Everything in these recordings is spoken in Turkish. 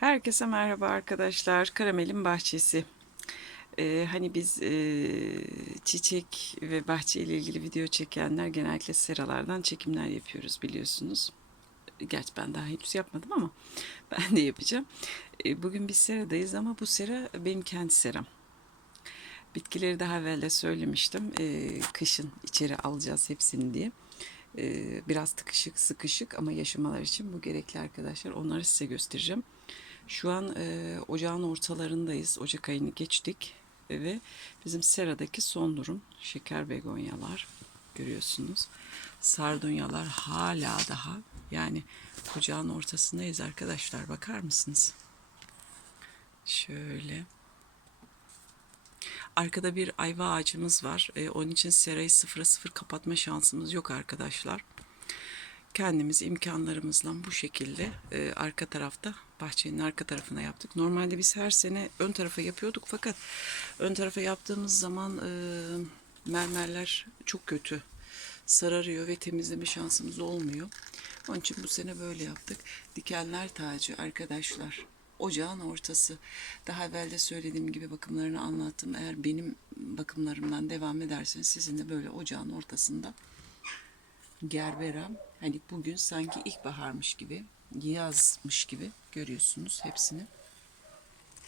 Herkese merhaba arkadaşlar. Karamelin Bahçesi. Ee, hani biz e, çiçek ve bahçe ile ilgili video çekenler genellikle seralardan çekimler yapıyoruz biliyorsunuz. Gerçi ben daha henüz yapmadım ama ben de yapacağım. Ee, bugün biz seradayız ama bu sera benim kendi seram. Bitkileri daha evvel de söylemiştim. Ee, kışın içeri alacağız hepsini diye. Ee, biraz tıkışık sıkışık ama yaşamalar için bu gerekli arkadaşlar. Onları size göstereceğim. Şu an e, ocağın ortalarındayız. Ocak ayını geçtik ve bizim seradaki son durum şeker begonyalar görüyorsunuz. Sardunyalar hala daha yani ocağın ortasındayız arkadaşlar. Bakar mısınız? Şöyle. Arkada bir ayva ağacımız var. E, onun için serayı sıfıra sıfır kapatma şansımız yok arkadaşlar. Kendimiz imkanlarımızla bu şekilde e, arka tarafta bahçenin arka tarafına yaptık. Normalde biz her sene ön tarafa yapıyorduk fakat ön tarafa yaptığımız zaman e, mermerler çok kötü sararıyor ve temizleme şansımız olmuyor. Onun için bu sene böyle yaptık. Dikenler tacı arkadaşlar. Ocağın ortası. Daha evvel de söylediğim gibi bakımlarını anlattım. Eğer benim bakımlarımdan devam ederseniz sizin de böyle ocağın ortasında gerberam hani bugün sanki ilkbaharmış gibi yazmış gibi görüyorsunuz hepsini.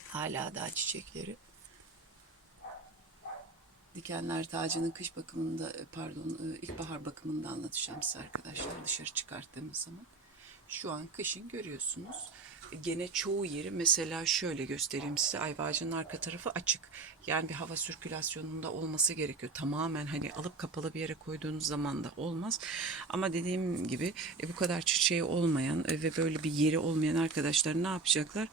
Hala daha çiçekleri. Dikenler tacının kış bakımında pardon e, ilkbahar bakımında anlatacağım size arkadaşlar dışarı çıkarttığımız zaman. Şu an kışın görüyorsunuz. Gene çoğu yeri mesela şöyle göstereyim size. Ayva ağacının arka tarafı açık. Yani bir hava sirkülasyonunda olması gerekiyor. Tamamen hani alıp kapalı bir yere koyduğunuz zaman da olmaz. Ama dediğim gibi e, bu kadar çiçeği olmayan e, ve böyle bir yeri olmayan arkadaşlar ne yapacaklar?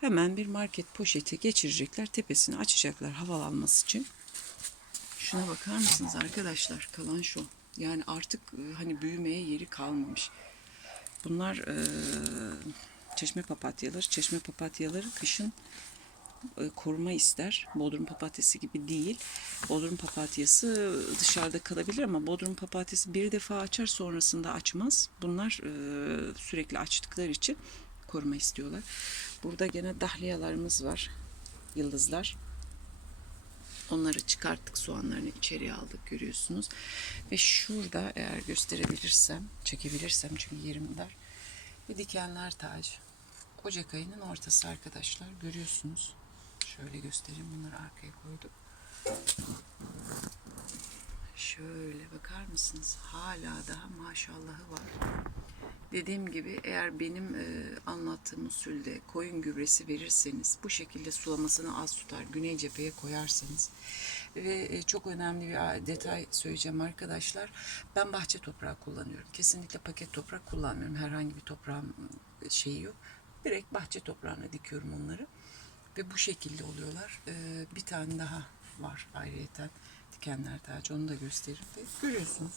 Hemen bir market poşeti geçirecekler. Tepesini açacaklar havalanması için. Şuna bakar mısınız arkadaşlar? Kalan şu. Yani artık e, hani büyümeye yeri kalmamış. Bunlar e, çeşme papatyaları. Çeşme papatyaları kışın e, koruma ister. Bodrum papatyası gibi değil. Bodrum papatyası dışarıda kalabilir ama Bodrum papatyası bir defa açar sonrasında açmaz. Bunlar e, sürekli açtıkları için koruma istiyorlar. Burada gene dahliyalarımız var. Yıldızlar. Onları çıkarttık soğanlarını içeriye aldık görüyorsunuz. Ve şurada eğer gösterebilirsem, çekebilirsem çünkü yerim dar. Bir dikenler tacı. Ocak ayının ortası arkadaşlar görüyorsunuz. Şöyle göstereyim bunları arkaya koyduk. Şöyle bakar mısınız? Hala daha maşallahı var. Dediğim gibi eğer benim e, anlattığım usulde koyun gübresi verirseniz bu şekilde sulamasını az tutar güney cepheye koyarsanız ve e, çok önemli bir detay söyleyeceğim arkadaşlar. Ben bahçe toprağı kullanıyorum. Kesinlikle paket toprak kullanmıyorum. Herhangi bir toprağım e, şeyi yok. Direkt bahçe toprağına dikiyorum onları ve bu şekilde oluyorlar. E, bir tane daha var ayrıyeten dikenler tacı onu da gösteririm ve görüyorsunuz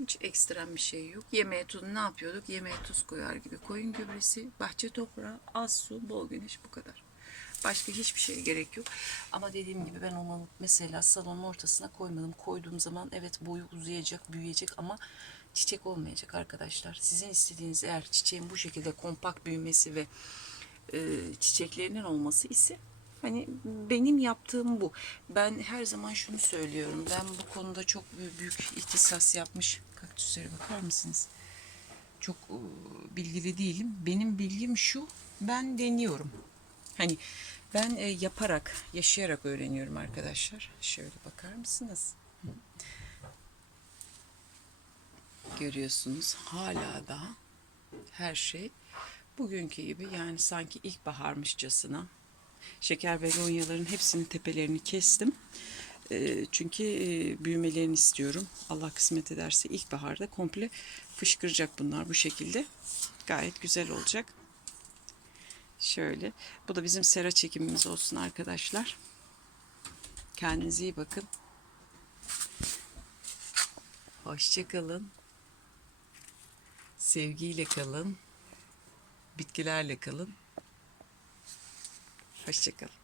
Hiç ekstrem bir şey yok. Yemeğe tuz ne yapıyorduk? Yemeğe tuz koyar gibi. Koyun gübresi, bahçe toprağı, az su, bol güneş bu kadar. Başka hiçbir şeye gerek yok. Ama dediğim gibi ben onu mesela salonun ortasına koymadım. Koyduğum zaman evet boyu uzayacak, büyüyecek ama çiçek olmayacak arkadaşlar. Sizin istediğiniz eğer çiçeğin bu şekilde kompakt büyümesi ve e, çiçeklerinin olması ise Hani benim yaptığım bu. Ben her zaman şunu söylüyorum. Ben bu konuda çok büyük ihtisas yapmış kaktüslere bakar mısınız? Çok e, bilgili değilim. Benim bilgim şu. Ben deniyorum. Hani ben e, yaparak, yaşayarak öğreniyorum arkadaşlar. Şöyle bakar mısınız? Görüyorsunuz hala daha her şey bugünkü gibi yani sanki ilkbaharmışçasına Şeker begonyaların hepsinin tepelerini kestim. Çünkü büyümelerini istiyorum. Allah kısmet ederse ilkbaharda komple fışkıracak bunlar bu şekilde. Gayet güzel olacak. Şöyle. Bu da bizim sera çekimimiz olsun arkadaşlar. Kendinize iyi bakın. Hoşçakalın. Sevgiyle kalın. Bitkilerle kalın. Hoşçakalın.